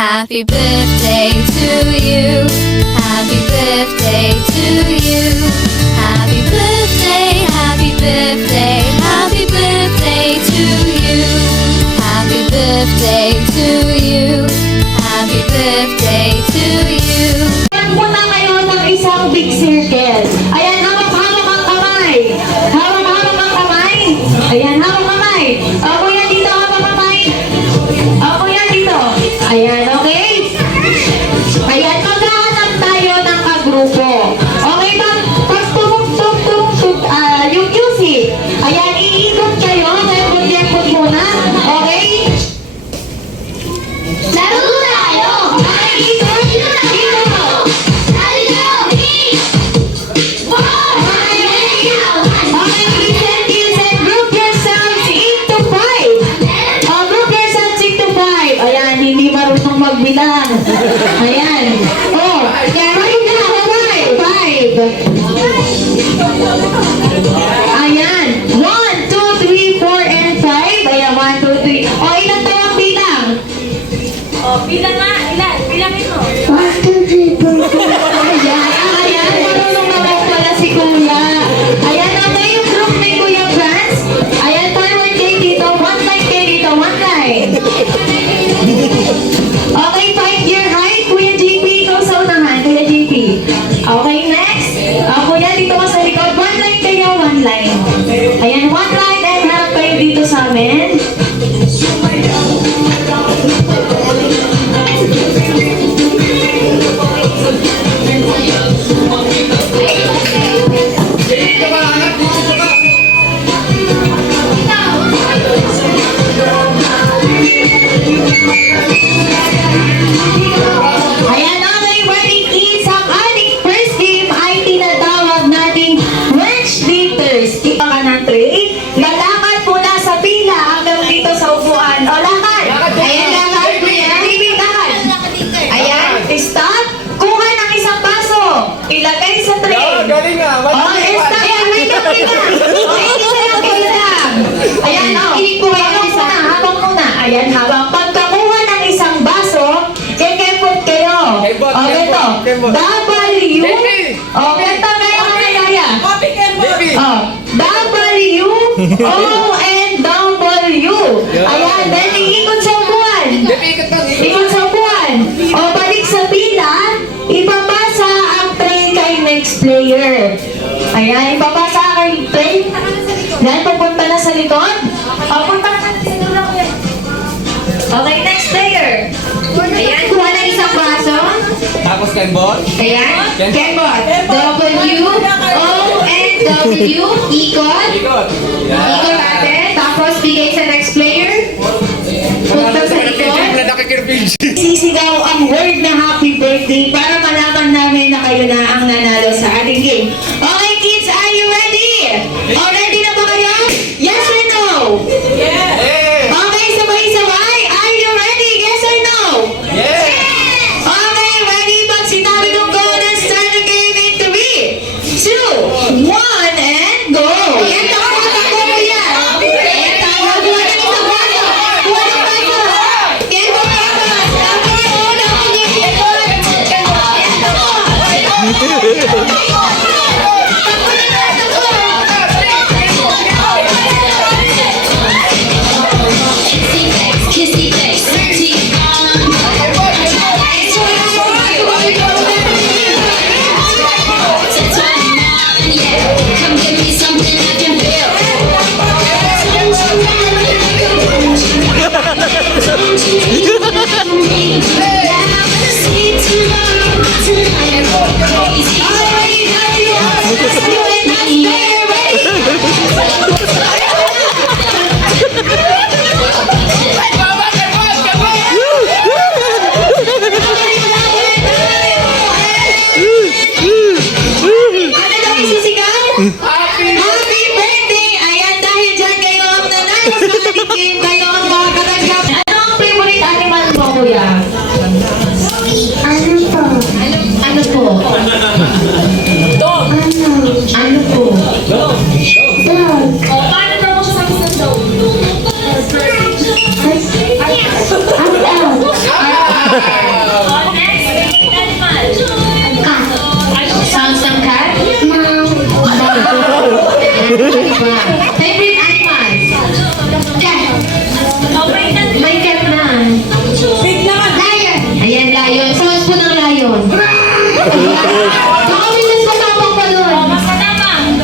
Happy birthday to you. Happy birthday to you. Happy birthday, happy birthday, happy birthday to you. Happy birthday to you. Happy birthday to you. Muna kayo ng isang big circle. Ayan, hawak-hawak ang kamay. Hawak-hawak ang kamay. Ayan, hawak kamay. Ako yan dito, hawak kamay. Ako yan dito. Ayan, okay? Ayan, maghahanap tayo ng kagrupo. Okay, pag tumugtog yung music. Ayan, iikot kayo. Lembot-lembot muna. Okay? Laro tayo! Ay, ikot! Dito! Listen, group yourselves into 5. Group yourselves into 5. Ayan, hindi marunong magbilang. Ayan. Oh, kaya na, 5. Ayan. 1, 2, 3, 4, and 5. Ayan, 1, 2, 3. Oh, ilan daw ang bilang? Bilang nga, ilan? Bilangin mo. 1, 2, 3, 4, 5. Ayan, marunong naman pala si Kuya. Ayan, okay yung group ni Kuya Franz. Ayan, forward kayo dito. One line kayo dito. One line. Okay, 5-year height. Kuya JP, ikaw sa unahan. Kuya JP. Okay, next. Kuya, dito ka sa likod. One line kayo, one line. Ayan, one line and harap kayo dito sa amin. Ayan, okay, ready kids. Ang ating first game ay tinatawag nating Wrench Beaters. Ipa ka ng tray. Lalakad muna sa pila hanggang dito sa upuan. O, lakad. Ayan, lakad. Ayan, lakad. Ayan, stop. Kuha ng isang baso. Ilagay sa tray. Galing nga. Oh, stop. Ayan, wait lang. Isa lang. Ayan, kinig po kayo ng isa. Habang muna. Ayan, habang pagkakuha ng isang baso, kekempot kayo. Kembot, O, ganito. kembot. W. O, ganito kayo ang nayaya. Baby. W, O, and W. Ayan, then iikot sa upuan. Baby, ikot lang. Ikot sa upuan. O, balik sa pila, ipapasa ang tray kay next player. Ayan, ipapasa kay tray. Then, pupunta na sa likod. O, punta ka na sa likod. Okay, next player. Ayan, kuha na isang baso. Tapos kembot. Ayan, kembot. W, O, and W. Ikot. Ikot. Ikot natin. Tapos, bigay sa next player. Punta sa likod. Wala nakikirpig. Sisigaw ang word na happy birthday para malaman namin na kayo na ang nanalo sa ating game. Okay, kids, are you ready? Ready na ba kayo? Yes or no? Yeah. Okay, sabay-sabay. Are you ready? Yes or no? Yeah. Okay, ready? Pag sinabi kong go, let's start the game in 3, 2, 1, and go! Yan, takbo mo yan! Yan, takbo mo yan! Isang baso! Kuha ng baso! Yan, takbo! Takbo! Baka may mas matapang pa doon. Mas matapang.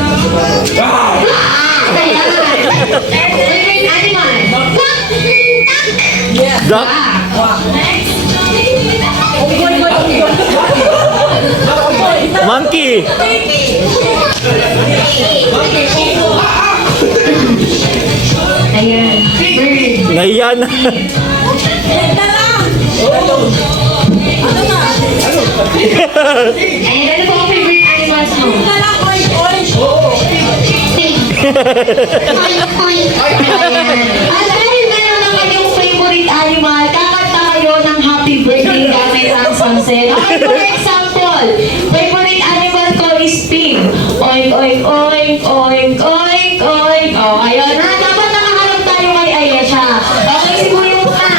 Ayan. Favorite animal. Duck. Next. Monkey. Ayan. Bird. Nahiya na. Ayan, ano po ang favorite animals mo? Ayan. At dahil meron naman yung favorite animal, kakanta kayo ng happy birthday gamit ang sunset. Okay, for example, favorite animal ko is pig. Oink, oink, oink, oink, oink, oink. Oh, ayun na. Dapat nakaharap tayo kay Ayesha. Okay, siguro yung na.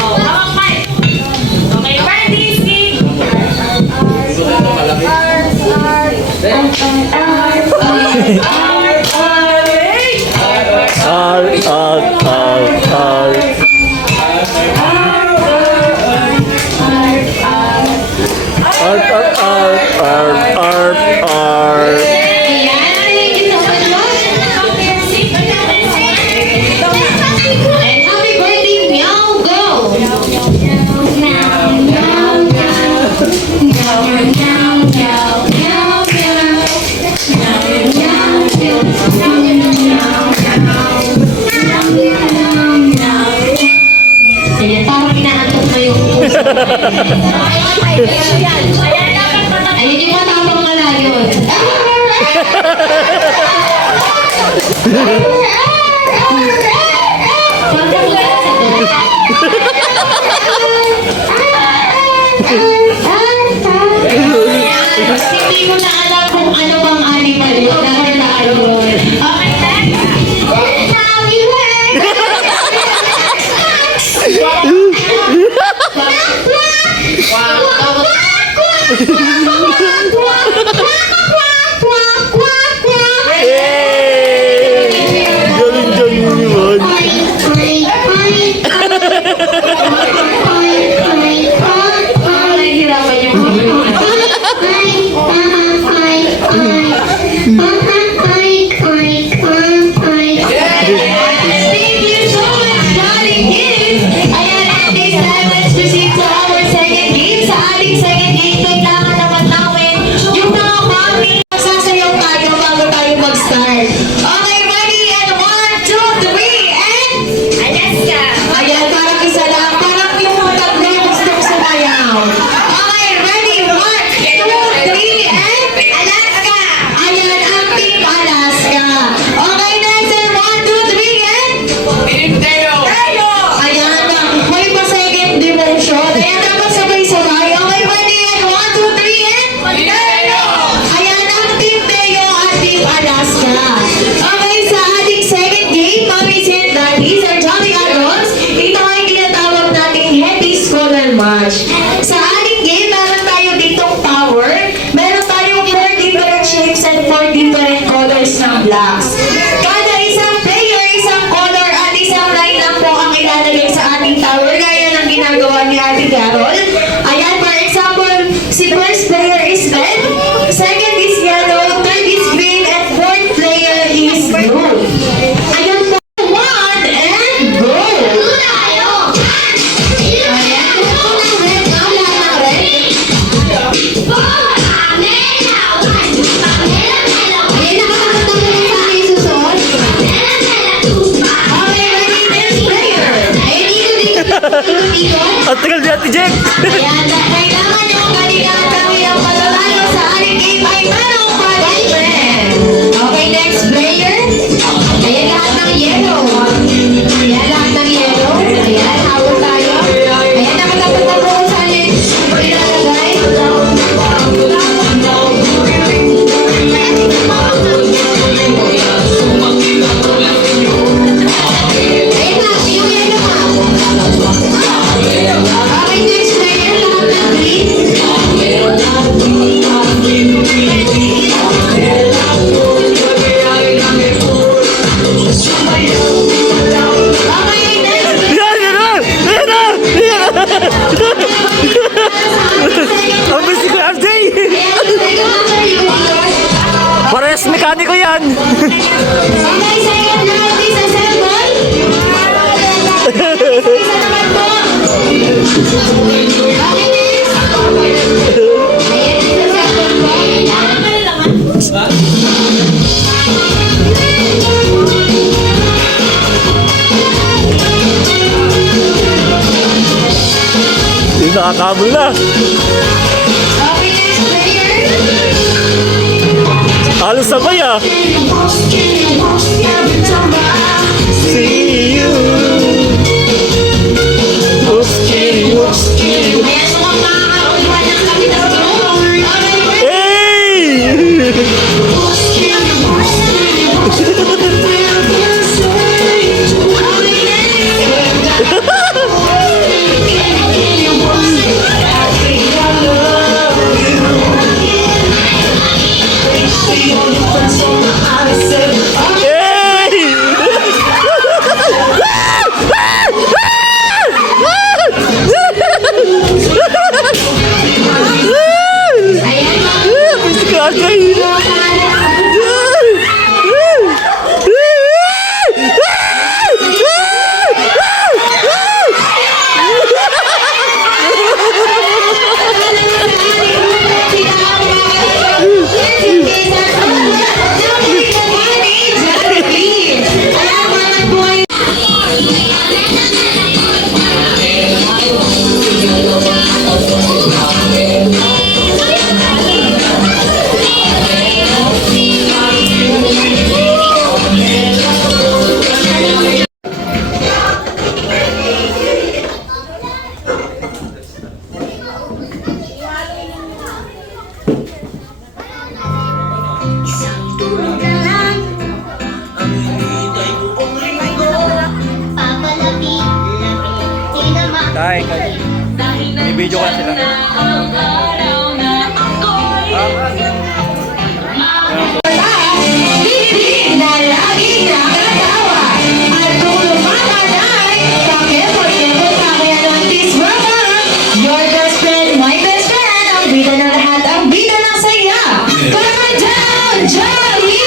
Oh, hawak mic. Okay, ready, sing. Ayan, thank you so much, Josh. And happy birthday, meow, go! Meow, meow, meow, meow, meow, ayan, parang inaantok na yung puso. Ayan, dapat matapang. Ayun yung matapang na yun. Hindi ko na alam kung ano bang animal yun. Dahil na ayun. Okay, next. Yay! Galing-galing yun. Nahihirapan yung Thank you so much, Johnny Kids! Ayan, at this time, let's proceed to our second game. Sa ating second game, kailangan naman namin yung mga mami. Sasayaw tayo bago tayo mag-start. Okay, ready? And 1, 2, 3, and... Alaska. Ayan, parang isa lang. Parang yung tatlo yung gustong sumayaw. Okay, ready? 1, 2, 3, and... Alaska. Ayan, ang Team Alaska. Okay, next, and 1, 2, 3, and... Ayan, may pa-second demotion. Ayan, dapat sabay-sabay. Okay, ready? And 1, 2, 3, and... Ayan, ang Team Teo at Team Alaska. Okay, sa ating second game, Mommies and Daddies and Jolly Adults, ito ay tinatawag nating Happy Scholar Match. Sa ating game, meron tayo ditong tower, meron tayong 4 different shapes and 4 different colors ng blocks. Kada isang player, isang color at isang line lang po ang ilalagay sa ating tower, gaya ng ginagawa ni Ate Carol. Ayan, for example, si first player is red, second is yellow, third is green, and fourth player is blue. Ayan po, 1 and go! Ayan, gusto ko ng red, lahat ng red. Ayan, nakakatawa mo sa aking susunod. Okay, ready, next player. Ayan, ikot. Ang tagal ni Ate Jack. Ayan, kailangan yung kanilang kami ang patatalo sa ating game ay merong punishment. Okay, next player. Ayan, lahat ng yellow. Ayan, lahat ng yellow. Ayan, hawak tayo. Ayan, nakatapat na po sa atin. Ilalagay. Ayan na, yung yellow na. Okay, next player, lahat ng green. kukunin ko yan. Okay, second round, please, assemble. Isa naman po. Okay, next. Ayan, please, assemble po. Yung nakakabol na. Okay, next player. Halos sabay ah. See you. Oops, kitty, oops, kitty. Ayan, mukhang makakauliwan ng kami ng group. Okay, next. Hey! Tay, i-video ka sila. Bibig na laging nakakatawa at kung lumalanay, pakipot-kipot kami ng this world. Your best friend, my best friend, ang bida ng lahat, ang bida ng saya. Come down, Jollibee!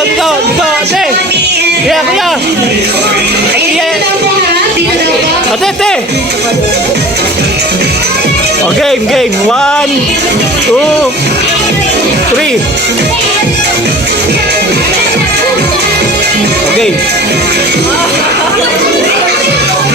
Dito, ate. Yeah, kuya. Ate, ate. Okay, game. 1, 2, 3. Okay.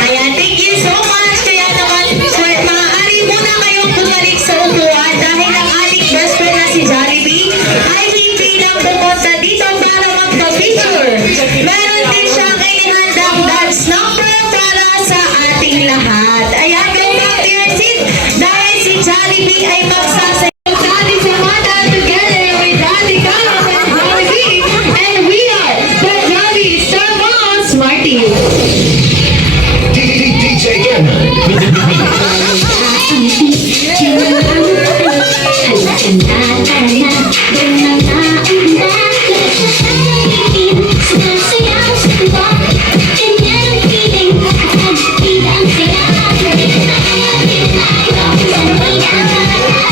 Ayan, thank you so much. Kaya naman, maaari muna kayong bumalik sa upuan dahil ang ating best friend na si Jollibee ay hindi lang pumunta dito para magpa-picture. Meron din siyang inihandang dance number para sa ating lahat. Ayan, go back to your seat dahil si Jollibee ay magsasayaw. Daddy Samantha together with Daddy Carlos and Jollibee, and we are the Jolly Star Moms Smarties. DJ Thank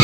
you.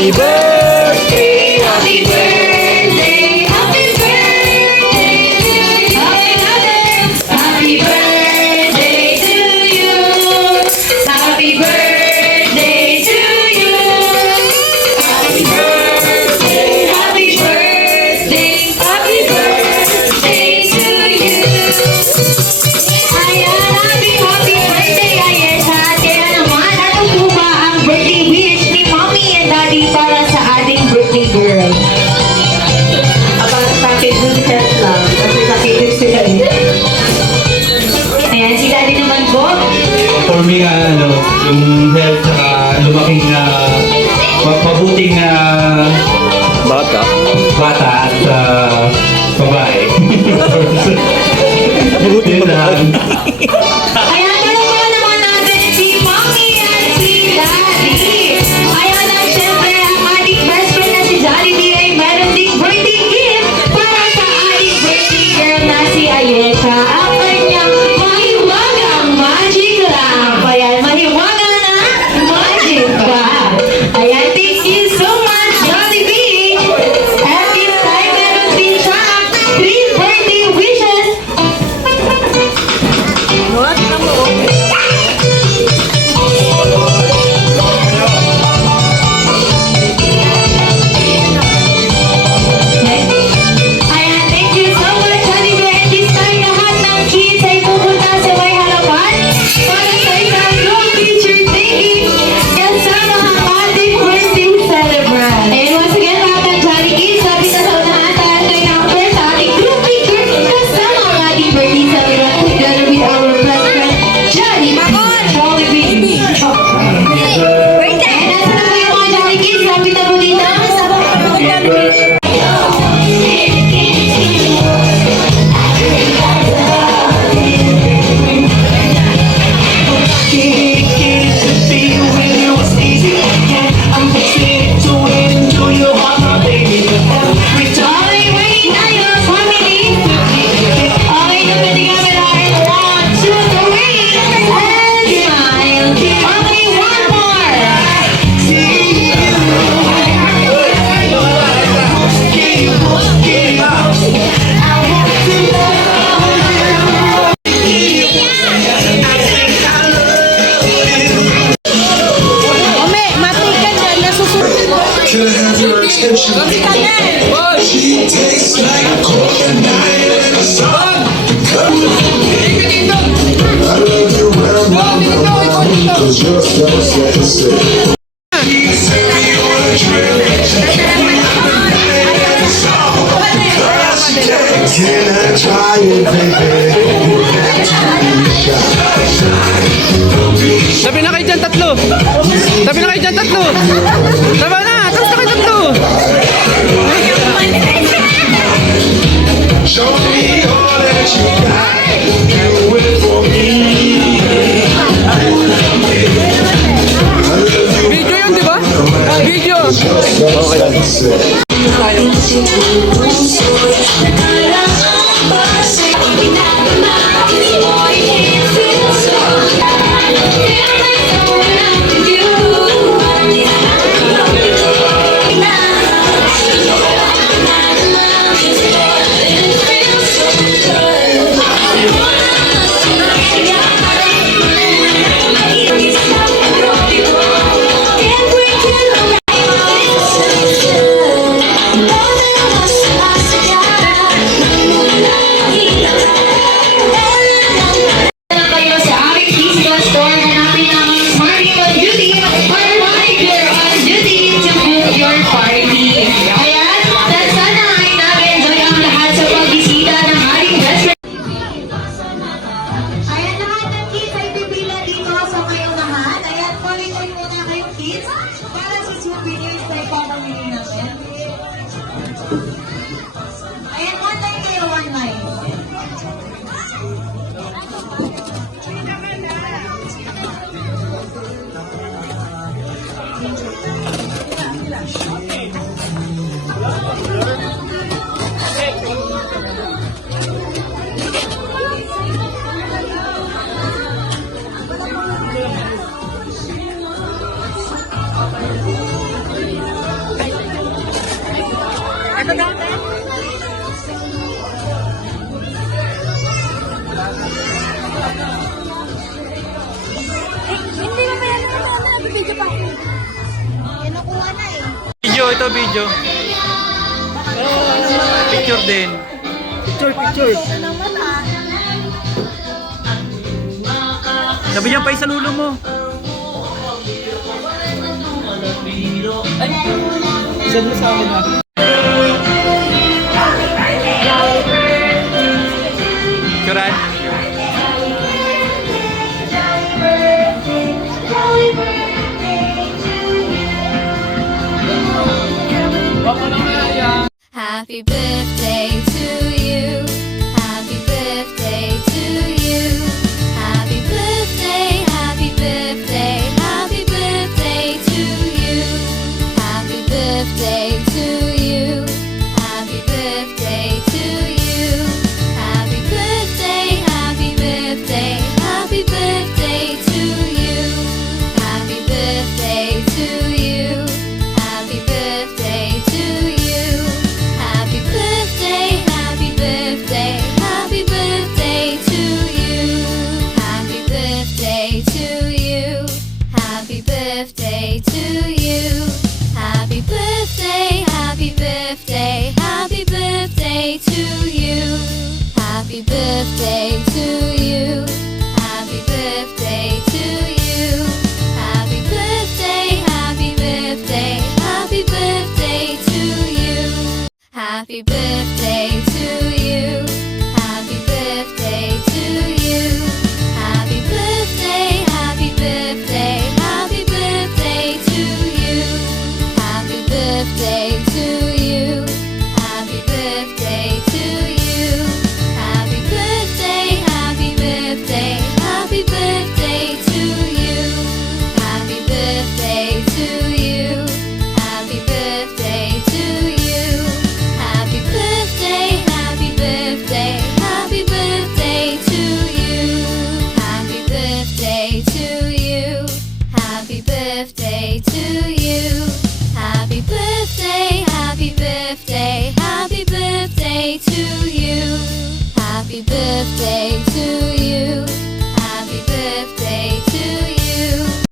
Happy birthday. Happy birthday, happy birthday to you. Happy birthday to you. Happy birthday to you. Happy birthday, happy birthday, happy birthday to you. Ayan, happy birthday, ayan sa atin. Kaya naman, ano po ba ang birthday wish ni Mommy and Daddy para sa ating birthday girl? Para sa akin, good health lang. Kasi nakikinig sila eh. Ayan, si Daddy naman po. For me, yung health saka lumaking mabuting Bata. bata at babae. Mabuti Yun pa lang. Ayan, tulungan naman natin si Mommy at si Daddy. Ayan, at syempre, ang ating best friend na si Jollibee ay meron ding birthday gift para sa ating birthday girl na si Ayesha. Ang kanyang mahiwagang magic lamp. Ayan, mahiwaga na magic pa. Ayan, thank you so much, Jollibee. At this time, meron din siya 3 birthday wishes. Ayan, thank you so much, Jollibee. At this time, lahat ng kids ay pupunta sa may harapan para sa isang group picture taking kasama ang ating birthday celebrant. And once again, lahat ng Jolly Kids, sabi na sa unahan tayo kay number sa ating group picture kasama ang ating birthday celebrant together with our best friend, Jollibee. And nasa na po yung mga Jolly Kids, sabi na po dito. Okay, ready tayo, family. Okay, look at the camera and 1, 2, 3, and smile. Okay, one more. Can I have your attention? She tastes like coconut in the sun. I love you round my mama, cause you're so sexy. You send me on a trip, she can't be in the sun. Cause she can't. Can I try it, baby? You have to be shy. Don't be shy. Tabi na kayo dyan, tatlo. Tabi na kayo dyan, tatlo. Tama na, tapos na kayo tatlo. Show me all that you got. Do it for me. I love you. Video yun, di ba? Video. Okay. Kayo sa aming physical store, hanapin ang Smarty on Duty or Rider on Duty to book your party. Ayan, at sana ay nag-enjoy ang lahat sa pagbisita ng ating best friend. Ayan, lahat ng kids ay pipila dito sa may unahan. Ayan, tuloy-tuloy muna kayong kids para sa souvenirs na ipapamili namin. Ayan, one line kayo, one line. Hindi na may ano, video pa. Yan nakuha na eh. Video, ito video. Picture din. Picture. Nabigyan pa isa lulo mo. Isa mo sa akin na. Picturean. Happy birthday to you. Happy birthday to you. Happy birthday, happy birthday, happy birthday to you. Happy birthday to you. Happy birthday to you. Happy birthday, happy birthday, happy birthday to you. Happy birthday to you. Happy birthday to you. Happy birthday, happy birthday, happy birthday to you. Happy birthday to you. Happy birthday to you. Happy birthday, happy birthday, happy birthday to you. Happy birthday to you. Happy birthday to you. Happy birthday, happy birthday, happy birthday to you. Happy birthday to you. Happy birthday to you. Happy birthday, happy birthday, happy birthday to you. Happy birthday to you. Happy birthday to you. Happy birthday, happy birthday, happy birthday to you. Happy birthday to you. Happy birthday to you. Happy birthday, happy birthday, happy birthday to you. Happy birthday to you. Happy birthday to you. Happy birthday, happy birthday, happy birthday to you. Happy birthday